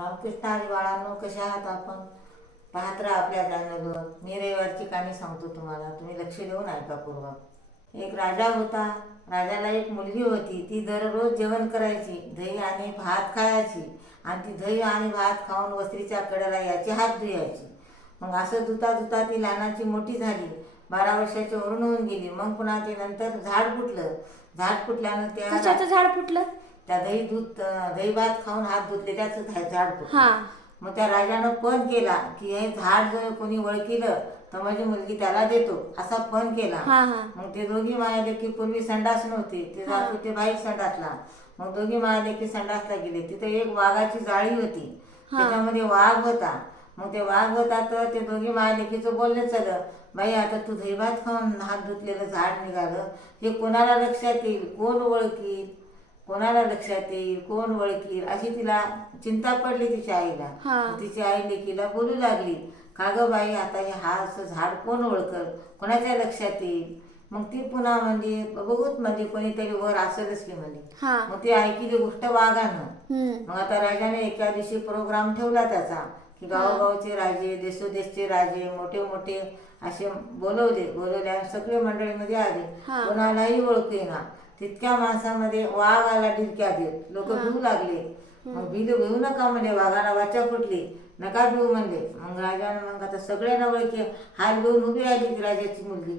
रामकृष्ण बाळांनो कशा आहात आपण? पाहत राहा आपल्या चॅनलवर मी रविवारची कहाणी सांगतो तुम्हाला. तुम्ही लक्ष देऊन ऐका पूर्वक एक राजा होता. राजाला एक मुलगी होती. ती दररोज जेवण करायची. दही आणि भात खायची. आणि ती दही आणि भात खाऊन वस्त्रीच्या कडेला याची हात धुयायची मग असं धुता धुता ती लहानाची मोठी झाली. बारा वर्षाची वरून होऊन गेली. मग पुन्हा ते नंतर झाड फुटलं. झाड फुटल्यानं त्या झाड फुटलं? त्या दही दूध दही भात खाऊन हात धुतले त्याचं झाड फुटलं. हा. मग त्या राजानं पण केला की हे झाड जर कोणी ओळखीलं तर माझी मुलगी त्याला देतो असा पण केला. हा हा. मग ते दोघी म्हणाले की पूर्वी संडास नव्हती ते जात होते बाहेर संडासला. मग दोघी म्हणाले की संडासला गेले तिथे एक वाघाची जाळी होती. त्याच्यामध्ये वाघ होता. मग ते वाघ होता तर ते दोघी म्हणाले की तो बोलले चल. बाई आता तू दहीभात खाऊन हात धुतलेलं झाड निघालं. हे कोणाला लक्षात येईल? कोण ओळखील? कोणाला लक्षात येईल? कोण ओळखील? अशी तिला चिंता पडली तिच्या आईला. तिची आई लेकीला बोलू लागली का ग बाई आता हे हा असं झाड कोण ओळखल? कोणाच्या लक्षात येईल? मग ती पुन्हा म्हणजे बघूत म्हणजे कोणीतरी वर असेलच की म्हणजे मग ती ऐकली गोष्ट वाघानं मग आता राजाने एका दिवशी प्रोग्राम ठेवला त्याचा की गावोगावचे राजे देशोदेशचे राजे मोठे मोठे असे बोलवले. बोलवले आणि सगळे मंडळीमध्ये आले. कोणालाही ओळखू येईना. तितक्या माणसामध्ये वाघ आला डिरक्या देत लोक भिवू लागले. मग भिले भिवू नका म्हणले वाघाला वाचा फुटली. नका भिवू म्हणले. मग राजानं मग आता सगळ्यांना ओळखी. हात घेऊन उभी आली ती राजाची मुलगी.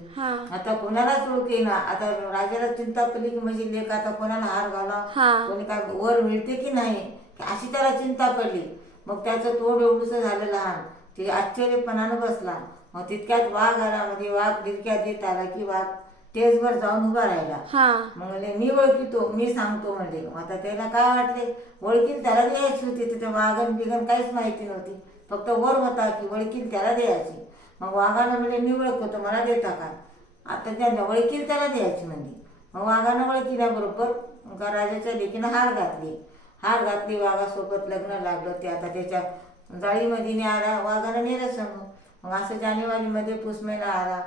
आता कोणालाच ओळख येईना. आता राजाला चिंता पडली की म्हणजे लेख आता कोणाला हार घाला? कोणी काय वर मिळते की नाही? की अशी त्याला चिंता पडली. मग त्याचं तोंड एवढंसं झालं लहान. ते आश्चर्यपणानं बसला. मग तितक्यात वाघ आला. म्हणजे वाघ डिरक्या देत आला की वाघ टेजवर जाऊन उभा राहिला. हा. मग म्हणले मी ओळखितो मी सांगतो म्हणले. आता त्याला काय वाटले? ओळखील त्याला द्यायची होती तिथे वाघन बिगन काहीच माहिती नव्हती. फक्त वर होता की ओळखील त्याला द्यायची. मग वाघानं म्हणजे मी ओळखतो मला देता का? आता त्यांना ओळखील त्याला द्यायची म्हणजे मग वाघानं ओळखील्याबरोबर राजाच्या लेकीनं हार घातली. हार घातली वाघासोबत लग्न लागलं ते आता त्याच्या जाळीमध्ये न्यायला वाघानं नेलं समोर. मग असं जानेवारीमध्ये पुसमेला आला.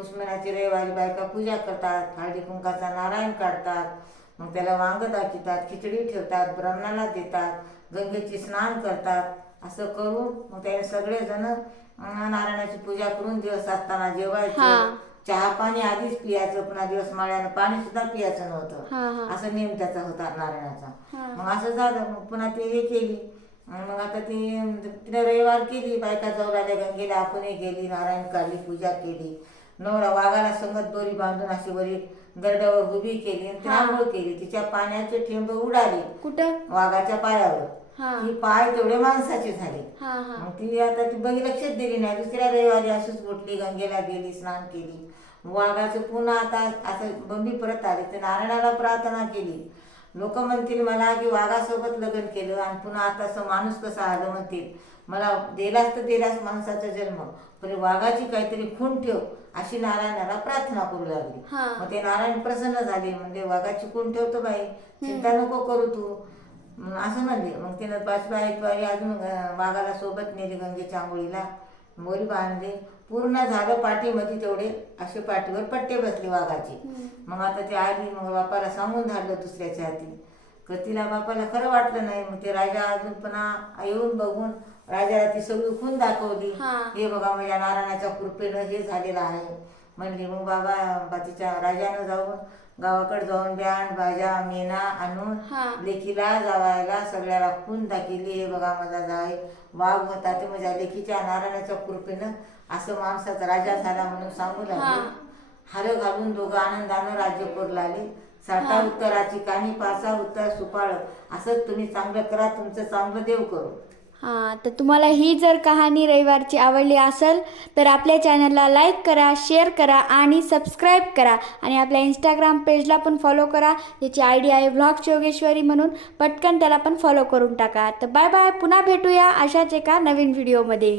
पुसमेनाची रविवारी बायका पूजा करतात हळदी कुंकाचा नारायण काढतात मग त्याला वांग दाखवतात खिचडी ठेवतात ब्राह्मणाला देतात गंगेची स्नान करतात असं करून मग त्याने सगळेजण नारायणाची पूजा करून दिवस असताना. जेवायचं. चहा पाणी आधीच पियाचं पुन्हा दिवस माळ्यानं पाणी सुद्धा पियाचं नव्हतं. असं नियम त्याचा होता नारायणाचा. मग असं झालं मग पुन्हा ते हे केली. मग आता ती तिने रविवार केली बायका जाऊ लागल्या गंगेला आपणही गेली नारायण काढली पूजा केली. नवरा वाघाला संगत दोरी बांधून अशी वरी गरड्यावर उभी केली आणि आंघोळ केली. तिच्या पाण्याचे ठेंब उडाले. कुठं? वाघाच्या पायावर. हा. ती पाय तेवढे माणसाचे झाले. हा हा. मग ती आता ती बघी लक्षात दिली नाही. दुसऱ्या रविवारी अशीच उठली गंगेला गेली स्नान केली. वाघाचं पुन्हा आता असं बंबी परत आली. तर नारायणाला प्रार्थना केली. लोक म्हणतील मला की वाघासोबत लग्न केलं आणि पुन्हा आता असं माणूस कसा आलं? म्हणतील. मला दिलास तर दिलास माणसाचा जन्म पण वाघाची काहीतरी खून ठेव अशी नारायणाला प्रार्थना करू लागली. मग ते नारायण प्रसन्न झाले म्हणजे वाघाची खून ठेवतो बाई चिंता नको करू तू. मग असं म्हणले मग तिनं पाच एक बारी अजून वाघाला सोबत नेली गंगेच्या आंघोळीला. मोरी बांधले. पूर्ण झालं पाठीमध्ये तेवढे असे पाठीवर पट्टे बसले वाघाचे. मग आता ती आली मग बापाला सांगून धाडलं दुसऱ्याच्या हाती. तर तिला बापाला खरं वाटलं नाही. मग ते राजा अजून पुन्हा येऊन बघून राजाला ती सगळी खून दाखवली. हा. बघा माझ्या नारायणाच्या कृपेनं हे झालेलं आहे. म्हणली मग बाबा तिच्या राजानं जाऊन गावाकडे जाऊन बँड बाजा मेना आणून लेकीला जावायला सगळ्याला खून दाखिली हे बघा माझा जाय वाघ होता ते माझ्या लेकीच्या नारायणाच्या कृपेनं असं माणसाचा राजा झाला म्हणून सांगू लागले. हार घालून दोघं आनंदानं राज्य करू लागले साठा उत्तराची कानी पाचा उत्तर सुपाळ असंच तुम्ही चांगलं करा तुमचं चांगलं देव करू हां तर तुम्हाला ही जर कहाणी रविवारची आवडली असेल तर आपल्या चॅनलला लाईक करा शेअर करा आणि सबस्क्राईब करा. आणि आपल्या इंस्टाग्राम पेजला पण फॉलो करा ज्याची आय डी आहे व्लॉग योगेश्वरी म्हणून. पटकन त्याला पण फॉलो करून टाका. तर बाय बाय पुन्हा भेटूया अशाच एका नवीन व्हिडिओमध्ये